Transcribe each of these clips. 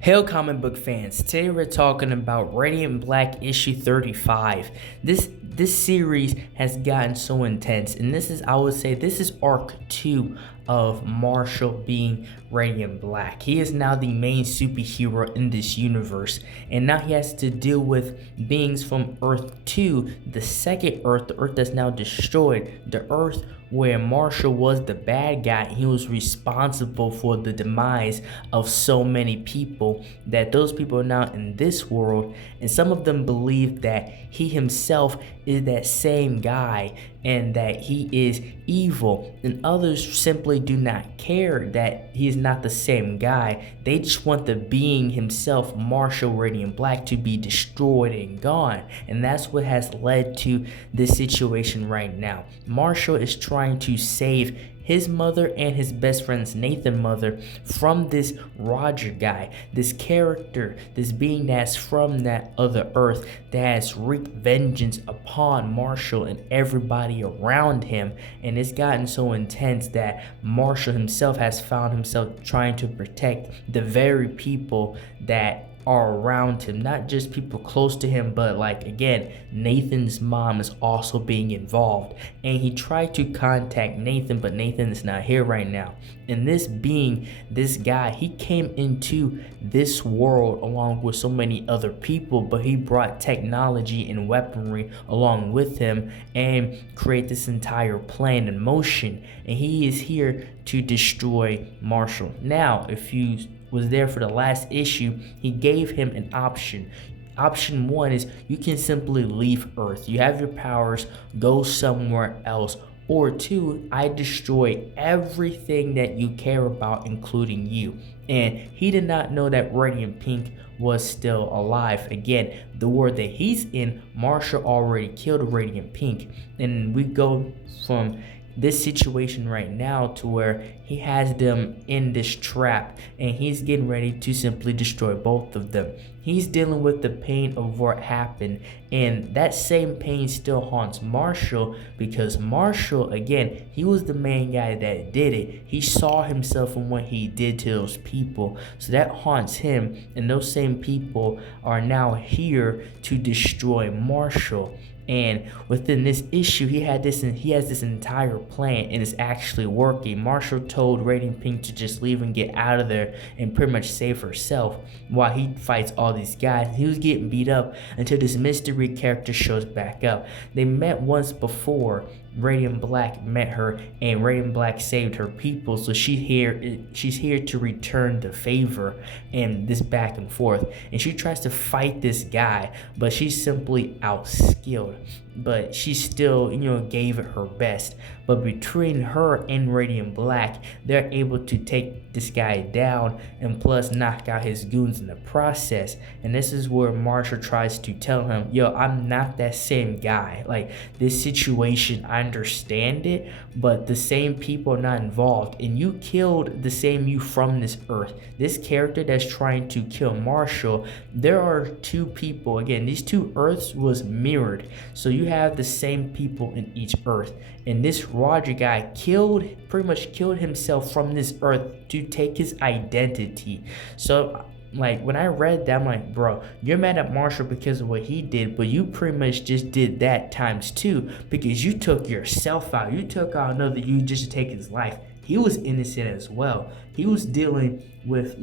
Hail comic book fans, today we're talking about Radiant Black issue 35. This series has gotten so intense, and I would say this is arc 2 of Marshall being Radiant Black. He is now the main superhero in this universe, and now he has to deal with beings from Earth 2, the second Earth, the Earth that's now destroyed, the Earth where Marshall was the bad guy. He was responsible for the demise of so many people, that those people are now in this world, and some of them believe that he himself is that same guy and that he is evil, and others simply do not care that he is not the same guy. They just want the being himself, Marshall Radiant Black, to be destroyed and gone, and that's what has led to this situation right now. Marshall is trying to save his mother and his best friend's Nathan mother from this Roger guy, this character, this being that's from that other Earth that has wreaked vengeance upon Marshall and everybody around him. And it's gotten so intense that Marshall himself has found himself trying to protect the very people that are around him, not just people close to him, but like again, Nathan's mom is also being involved, and he tried to contact Nathan, but Nathan is not here right now. And this guy, he came into this world along with so many other people, but he brought technology and weaponry along with him and create this entire plan in motion, and he is here to destroy Marshall. Now, if you was there for the last issue, he gave him an option. Option one is you can simply leave Earth. You have your powers, go somewhere else. Or two, I destroy everything that you care about, including you. And he did not know that Radiant Pink was still alive. Again, the world that he's in, Marshall already killed Radiant Pink. And we go from this situation right now to where he has them in this trap, and he's getting ready to simply destroy both of them. He's dealing with the pain of what happened, and that same pain still haunts Marshall, because Marshall, again, he was the main guy that did it. He saw himself in what he did to those people, so that haunts him, and those same people are now here to destroy Marshall. And within this issue, he has this entire plan, and it's actually working. Marshall told Radiant Pink to just leave and get out of there and pretty much save herself while he fights all these guys. He was getting beat up until this mystery character shows back up. They met once before. Radiant Black met her, and Radiant Black saved her people, so she's here to return the favor, and this back and forth. And she tries to fight this guy, but she's simply outskilled. But she still, gave it her best. But between her and Radiant Black, they're able to take this guy down and plus knock out his goons in the process. And this is where Marshall tries to tell him, yo, I'm not that same guy. Like, this situation, I understand it, but the same people are not involved. And you killed the same you from this Earth. This character that's trying to kill Marshall, there are two people. Again, these two Earths was mirrored. So you have the same people in each Earth, and this Roger guy pretty much killed himself from this Earth to take his identity. So like, when I read that, I'm like, bro, you're mad at Marshall because of what he did, but you pretty much just did that times two, because you took yourself out. You took out another you just to take his life. He was innocent as well. He was dealing with,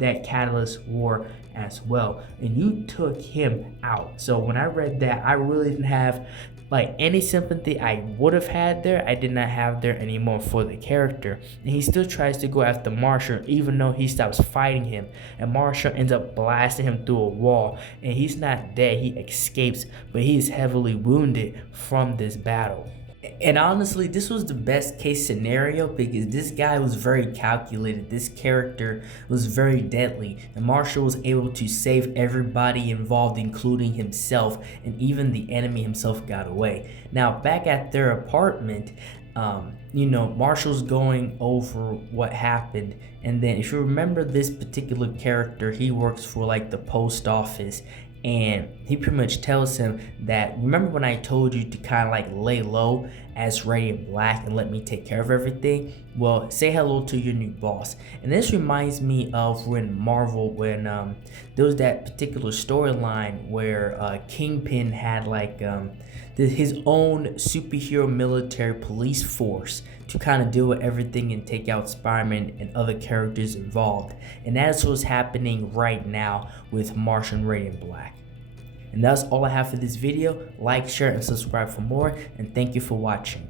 that Catalyst war as well, and you took him out. So when I read that, I really didn't have like any sympathy I would have had there. I did not have there anymore for the character. And he still tries to go after Marshall, even though he stops fighting him, and Marshall ends up blasting him through a wall, and he's not dead, he escapes, but he is heavily wounded from this battle. And honestly, this was the best case scenario, because this guy was very calculated. This character was very deadly, and Marshall was able to save everybody involved, including himself, and even the enemy himself got away. Now, back at their apartment, Marshall's going over what happened, and then if you remember this particular character, he works for like the post office, and he pretty much tells him that, remember when I told you to kind of like lay low, as Radiant Black and let me take care of everything, well, say hello to your new boss. And this reminds me of when there was that particular storyline where Kingpin had like his own superhero military police force to kind of deal with everything and take out Spider-Man and other characters involved. And that's what's happening right now with Martian Radiant Black. And that's all I have for this video. Like, share, and subscribe for more, and thank you for watching.